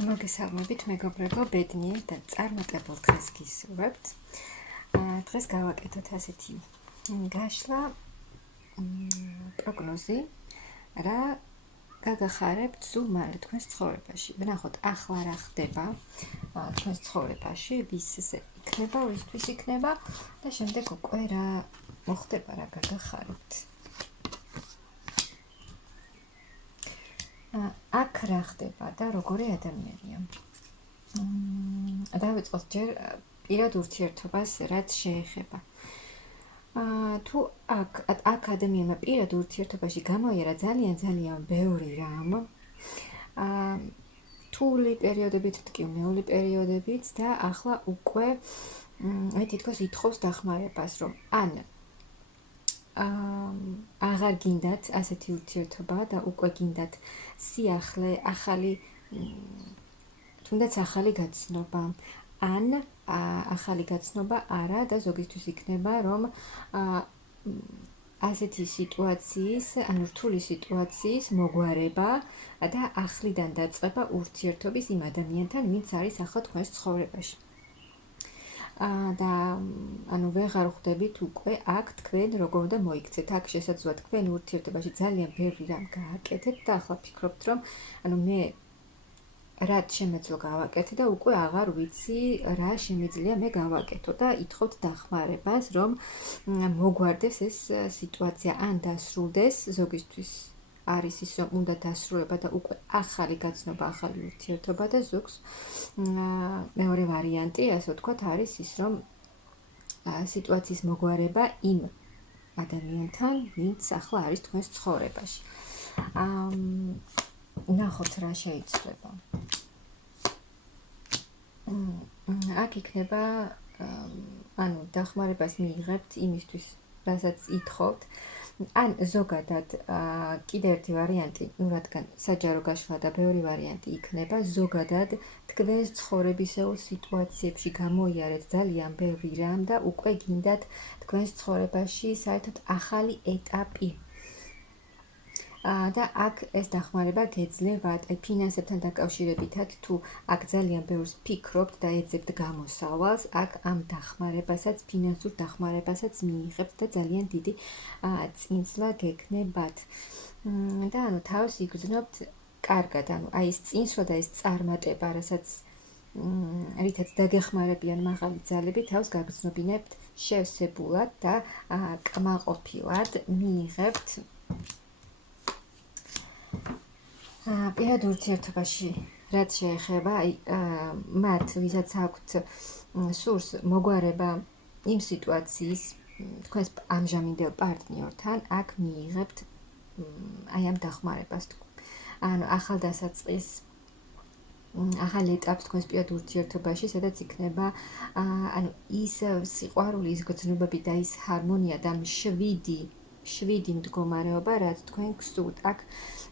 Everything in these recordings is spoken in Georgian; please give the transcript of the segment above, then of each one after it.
მოგესალმებით, მეგობრებო, ბედნიერ და წარმატებულ დღეს გისურვებთ. დღეს გავაკეთოთ ასეთი გაშლა პროგნოზი, რა გაგახარებთ სულ მალე თქვენს ცხოვრებაში. ვნახოთ ახლა რა ხდება თქვენს ცხოვრებაში, ვისზე იქნება, ვისთვის იქნება და შემდეგ უკვე რა მოხდება, რა გაგახარებთ. აქ რა ხდება და როგორი ადამიანია. დავიწყოთ ჯერ პირად ურთიერთობას, რაც შეეხება. თუ აქ ადამიანმა პირად ურთიერთობაში გამოიარა ძალიან ბევრი რამ, რთული პერიოდებიც, ტკივნეული პერიოდებიც და ახლა უკვე თითქოს ითხოვს დახმარებას, რომ ან აღარ გინდათ ასეთი ურთიერთობა და უკვე გინდათ სიახლე, თუნდაც ახალი გაცნობა, ან ახალი გაცნობა არა და ზოგისთვის იქნება, რომ ასეთი სიტუაციის, ანუ რთული სიტუაციის მოგვარება და ახლიდან დაწყება ურთიერთობის იმ ადამიანთან, ვინც არის ახლა თქვენს ცხოვრებაში. და ანუ ვეღარ ხვდებით უკვე აქ თქვენ როგორ უნდა მოიქცეთ. აქ შესაძლოა თქვენ ურთიერთობაში ძალიან ბევრი რამ გააკეთეთ და ახლა ფიქრობთ, რომ ანუ მე რაც შემეძლო გავაკეთე და უკვე აღარ ვიცი რა შემიძლია მე გავაკეთო და ითხოვთ დახმარებას, რომ მოგვარდეს ეს სიტუაცია ან დასრულდეს, ზოგისთვის არის ის, რომ უნდა დასრულება და უკვე ახალი გაცნობა, ახალი ურთიერთობა და ზოგს მეორე ვარიანტი, ასე ვთქვათ, არის ის, რომ სიტუაციის მოგვარება იმ ადამიანთან, ვინც ახლა არის თქვენს ცხოვრებაში. ნახოთ რა შეიძლება. აქ იქნება, ანუ დახმარებას მიიღებთ იმისთვის, რასაც ითხოვთ. ან ზოგადად კიდევ ერთი ვარიანტი, რადგან საჯარო გაშლა და ბევრი ვარიანტი იქნება, ზოგადად თქვენს ცხოვრებისეულ სიტუაციებში გამოიარეთ ძალიან ბევრი რამ და უკვე გინდათ თქვენს ცხოვრებაში საერთოდ ახალი ეტაპი. და აქ ეს დახმარება გეძლევათ, ფინანსებთან დაკავშირებითად, თუ აქ ძალიან ბევრს ფიქრობთ და ეძებთ გამოსავალს, აქ ამ დახმარებასაც, ფინანსურ დახმარებასაც მიიღებთ და ძალიან დიდი წინსვლა გექნებათ. და ანუ თავს იგრძნობთ კარგად, ანუ აი ეს წინსვლა და ეს წარმატება, რითაც დაგეხმარებიან მაღალი ძალები, თავს გაგრძნობინებთ შევსებულად და კმაყოფილად მიიღებთ პირად ურთიერთობაში, რაც შეეხება მათ, ვისაც აქვთ სურს მოგვარება იმ სიტუაციის, თქვენს ამჟამინდელ პარტნიორთან, აქ მიიღებთ აი ამ დახმარებას. ანუ ახალ დასაწყის, ახალ ეტაპს თქვენს პირად ურთიერთობაში, სადაც იქნება ანუ ის სიყვარული, ის გრძნობები და ის ჰარმონია და შვიდი მდგომარეობა, რაც თქვენ გსურთ. აქ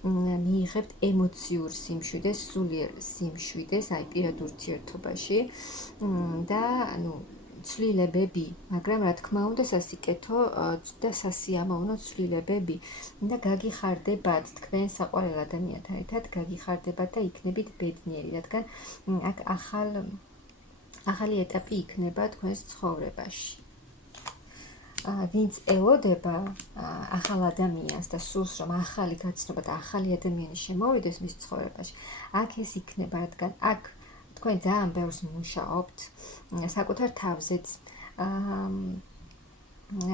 მიიღებთ ემოციურ სიმშვიდეს, სულიერ სიმშვიდეს, აი პირად ურთიერთობაში და ანუ ცვლილებები, მაგრამ რა თქმა უნდა სასიკეთო და სასიამოვნო ცვლილებები და გაგიხარდებათ თქვენ საყვარელ ადამიანთან ერთად, გაგიხარდებათ და იქნებით ბედნიერი, რადგან აქ ახალი ეტაპი იქნება თქვენს ცხოვრებაში. ვინც ელოდება ახალ ადამიანს და სურს, რომ ახალი გაცნობა და ახალი ადამიანი შემოვიდეს მის ცხოვრებაში, აქ ეს იქნება, რადგან აქ თქვენ ძალიან ბევრს მუშაობთ, საკუთარ თავზეც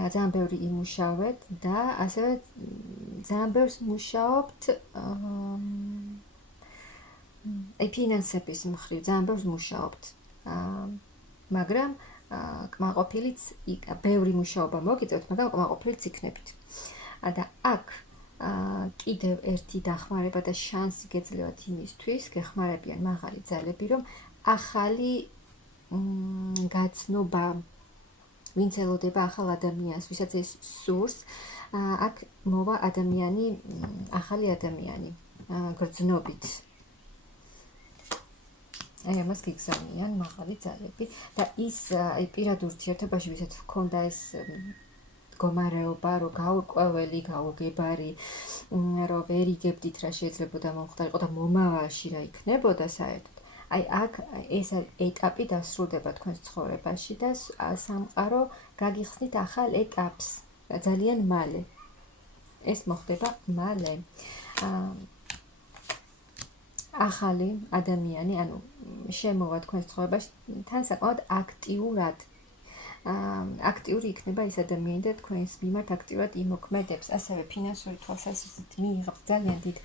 ძალიან ბევრი იმუშავეთ და ასევე ძალიან ბევრს მუშაობთ ფინანსების მხრივ, ძალიან ბევრს მუშაობთ, მაგრამ კმაყოფილიც, ბევრი მუშაობა მოგიწევთ, მაგრამ კმაყოფილიც იქნებით. და აქ კიდევ ერთი დახმარება და შანსი გეძლევათ იმისთვის, გეხმარებიან მაღალი ძალები, რომ ახალი გაცნობა, ვინც ელოდება ახალ ადამიანს, ვისაც ეს სურს, აქ მოვა ადამიანი, ახალი ადამიანი, გრძნობით. აი ამას გიგზავნიან მაღალი ძალები და ის პირად ურთიერთობაში, ვისაც ჰქონდა ეს მდგომარეობა, რომ გაურკვეველი, გაუგებარი, რომ ვერ იგებდით რა შეიძლებოდა მომხდარიყო და მომავალში რა იქნებოდა საერთოდ. აი აქ ეს ეტაპი დასრულდება თქვენს ცხოვრებაში და სამყარო გაგიხსნით ახალ ეტაპს ძალიან მალე. ეს მოხდება მალე. ახალი ადამიანი, ანუ შემოვა თქვენს ცხოვრებაში თან საკმაოდ აქტიურად. აქტიური იქნება ეს ადამიანი და თქვენს მიმართ აქტიურად იმოქმედებს, ასევე ფინანსური თვალსაზრისით მიიღებს ძალიან დიდ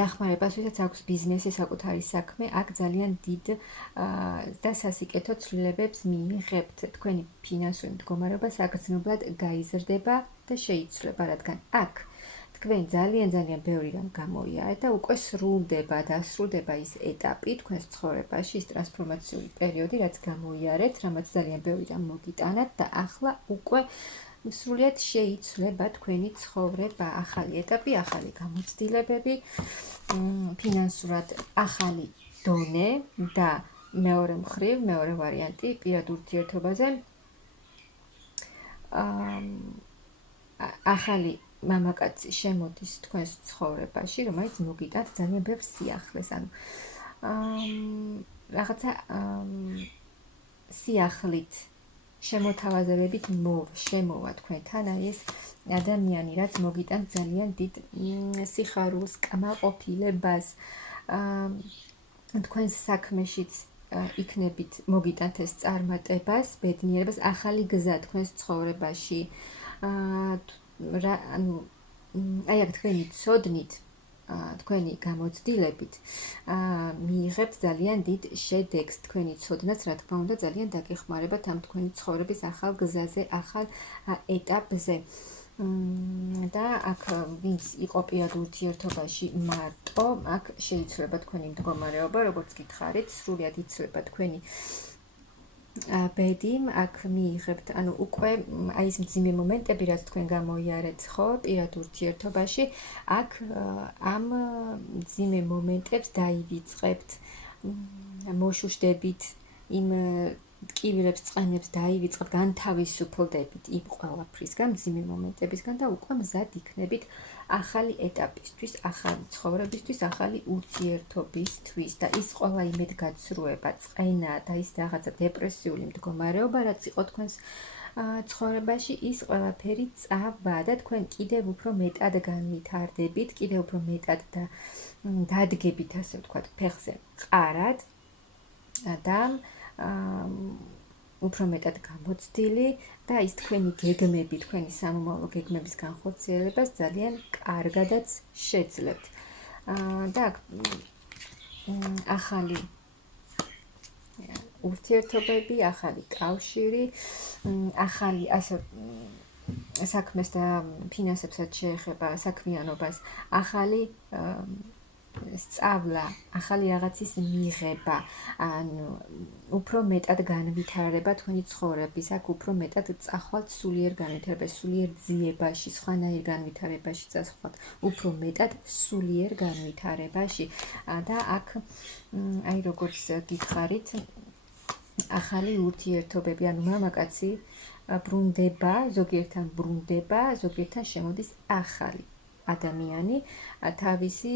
დახმარებას, ვისაც აქვს ბიზნესი, საკუთარი საქმე, აქ ძალიან დიდ და სასიკეთო ცვლილებებს მიიღებთ. თქვენი ფინანსური მდგომარეობა საგრძნობლად გაიზრდება და შეიცვლება, რადგან აქ თქვენ ძალიან ბევრი რამ გამოიარეთ და უკვე დასრულდება ის ეტაპი თქვენს ცხოვრებაში, ის ტრანსფორმაციული პერიოდი, რაც გამოიარეთ, რამაც ძალიან ბევრი რამ მოგიტანათ და ახლა უკვე სრულიად შეიცვლება თქვენი ცხოვრება, ახალი ეტაპი, ახალი გამოცდილებები, ფინანსურად ახალი დონე და მეორე მხრივ, მეორე ვარიანტი პირად ურთიერთობაზე ახალი მამაკაცი შემოდის თქვენს ცხოვრებაში, რომელიც მოგიტანთ ძალიან ბევრ სიახლეს, ანუ რაღაცა სიახლით შემოთავაზებებით შემოვა თქვენთან, აი ეს ადამიანი, რაც მოგიტანთ ძალიან დიდ სიხარულს, კმაყოფილებას, თქვენს საქმეშიც იქნებით მოგიტანთ ეს წარმატებას, ბედნიერებას, ახალი გზა თქვენს ცხოვრებაში. ანუ აი აქ თქვენი ცოდნით, თქვენი გამოცდილებით მიიღებთ ძალიან დიდ შედეგს, თქვენი ცოდნაც რა თქმა უნდა ძალიან დაგეხმარებათ ამ თქვენი ცხოვრების ახალ გზაზე, ახალ ეტაპზე. და აქ ვინც იყო პირად ურთიერთობაში მარტო, აქ შეიცვლება თქვენი მდგომარეობა, როგორც გითხარით, სრულიად იცვლება თქვენი ბედი, აქ მიიღებთ, ანუ უკვე აი ეს მძიმე მომენტები, რაც თქვენ გამოიარეთ, ხო, პირად ურთიერთობაში, აქ ამ მძიმე მომენტებს დაივიწყებთ, მოშუშდებით, იმ ტკივილებს, წყენებს დაივიწყებთ, განთავისუფლდებით იმ ყველაფრისგან, მძიმე მომენტებისგან და უკვე მზად იქნებით ახალი ეტაპისთვის, ახალი ცხოვრებისთვის, ახალი ურთიერთობისთვის და ის ყველა იმედგაცრუება, წყენა და ის რაღაცა დეპრესიული მდგომარეობა, რაც იყო თქვენს ცხოვრებაში, ის ყველაფერი წავა და თქვენ კიდევ უფრო მეტად განვითარდებით, კიდევ უფრო მეტად და დადგებით, ასე ვთქვათ, ფეხზე მყარად და უფრო მეტად გამოცდილი და ის თქვენი გეგმები, თქვენი სამომავლო გეგმების განხორციელებას ძალიან კარგადაც შეძლებთ. და ახალი ურთიერთობები, ახალი კავშირი, ახალი ასე საქმეს და ფინანსებსაც შეეხება საქმიანობას, ახალი სწავლა, ახალი რაღაცის მიღება, ანუ უფრო მეტად განვითარება თქვენი ცხოვრების, აქ უფრო მეტად წახვალთ სულიერ განვითარებაში, სულიერ ძიებაში, სხვანაირ განვითარებაში წასვლათ, უფრო მეტად სულიერ განვითარებაში და აქ აი როგორც გითხარით, ახალი ურთიერთობები, ანუ მამაკაცი ბრუნდება, ზოგიერთთან შემოდის ახალი ადამიანი თავისი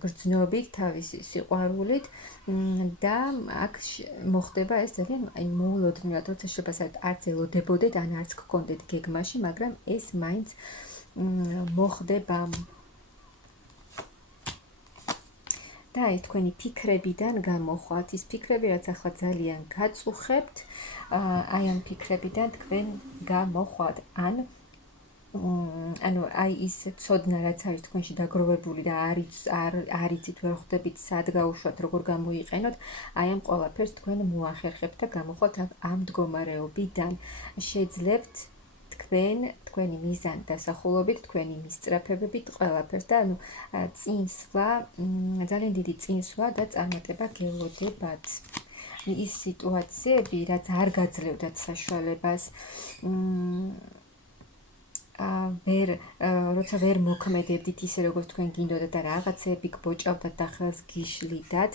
გრძნობით, თავისი სიყვარულით და აქ მოხდება ეს ძალიან მოულოდნელად, როცა შევასწავლეთ, არც ელოდებოდეთ, ან არც გქონდეთ გეგმაში, მაგრამ ეს მაინც მოხდება. და ეს თქვენი ფიქრებიდან გამოხვალთ, ის ფიქრები, რაც ახლა ძალიან გაწუხებთ, აი ამ ფიქრებიდან თქვენ გამოხვალთ, ანუ აი ის ცოდნა, რაც არის თქვენში დაგროვებული და არ იცით, ვერ ხვდებით სად გაუშვათ, როგორ გამოიყენოთ, აი ამ ყველაფერს თქვენ მოახერხებთ და გამოხვალთ ამ მდგომარეობიდან. შეძლებთ თქვენი მიზანი დასახულობით, თქვენი მისწრაფებებით ყველაფერს და ანუ წინსვლა, ძალიან დიდი წინსვლა და წარმატება გელოდებათ. ის სიტუაციები, რაც არ გაძლევდათ საშუალებას, როცა ვერ მოქმედებდით ისე, როგორც თქვენ გინდოდათ და რაღაცები გბოჭავდათ და ხელს გიშლიდათ,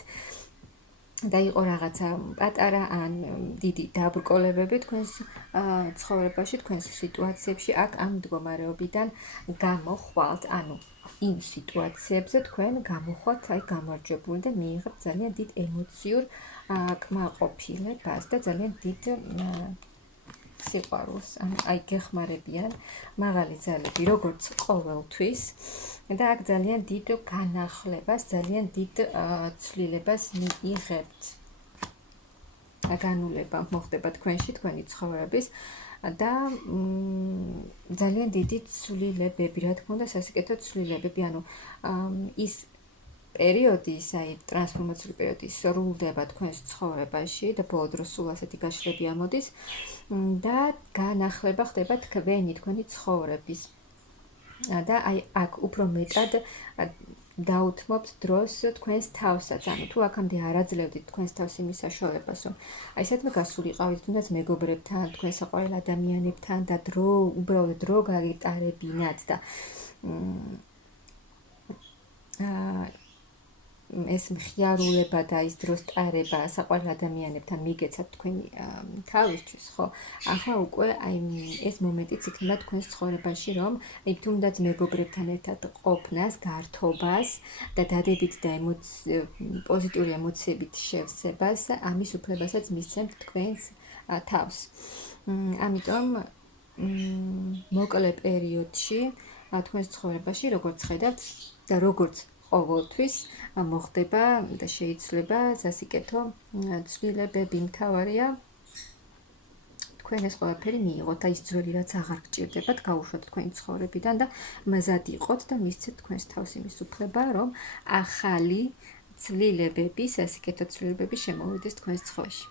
და იყო რაღაცა პატარა ან დიდი დაბრკოლებები თქვენს ცხოვრებაში, თქვენს სიტუაციებში, აქ ამ მდგომარეობიდან გამოხვალთ, ანუ იმ სიტუაციებზე თქვენ გამოხვალთ აი გამარჯვებული და მიიღებთ ძალიან დიდ ემოციურ კმაყოფილებას და ძალიან დიდ სიყვარულს, აი გეხმარებიან მაღალი ძალები, როგორც ყოველთვის და აქ ძალიან დიდ განახლებას, ძალიან დიდ ცვლილებას მიიღებთ. განულება მოხდება თქვენში, თქვენი ცხოვრების და ძალიან დიდი ცვლილებები, რა თქმა უნდა, სასიკეთო ცვლილებები, ანუ ის პერიოდი, აი ტრანსფორმაციული პერიოდი სრულდება თქვენს ცხოვრებაში და ბოლო დროს სულ ასეთი გაშლები ამოდის და განახლება ხდება თქვენი ცხოვრების. და აი აქ უფრო მეტად დაუთმობთ დროს თქვენს თავსაც, ანუ თუ აქამდე არ აძლევდით თქვენს თავს იმის საშუალებას, რომ აი სადმე გასულიყავით, თუნდაც მეგობრებთან, თქვენ საყვარელ ადამიანებთან და უბრალოდ დრო გაგიტარებინათ და ეს მხიარულება და ის დროს ტარება საყვარელ ადამიანებთან მიგეცათ თქვენი თავისთვის, ხო? ახლა უკვე აი ეს მომენტიც იქნება თქვენს ცხოვრებაში, რომ აი თუნდაც მეგობრებთან ერთად ყოფნას, გართობას და დადებით და პოზიტიური ემოციებით შევსებას, ამის უფლებასაც მისცემთ თქვენს თავს. ამიტომ მოკლე პერიოდში თქვენს ცხოვრებაში, როგორც ხედავთ და როგორც ყოველთვის მოხდება და შეიძლება სასიკეთო ცვლილებები. მთავარია თქვენ ეს ყველაფერი მიიღოთ, და ის ძველი რაც აღარ გჭირდებათ, გაუშვათ თქვენი ცხოვრებიდან და მზად იყოთ და მისცეთ თქვენს თავს იმის უფლება, რომ ახალი ცვლილებები, სასიკეთო ცვლილებები შემოვიდეს თქვენს ცხოვრებაში.